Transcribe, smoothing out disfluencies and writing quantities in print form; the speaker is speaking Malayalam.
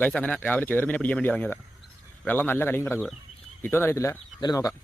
ഗൈസ് അങ്ങനെ രാവിലെ ചേർമീനെ പിടിക്കാൻ വേണ്ടി ഇറങ്ങിയതാണ്. വെള്ളം നല്ല കലയും കിടക്കുക. കിട്ടുമെന്ന് അറിയത്തില്ല, എന്തായാലും നോക്കാം.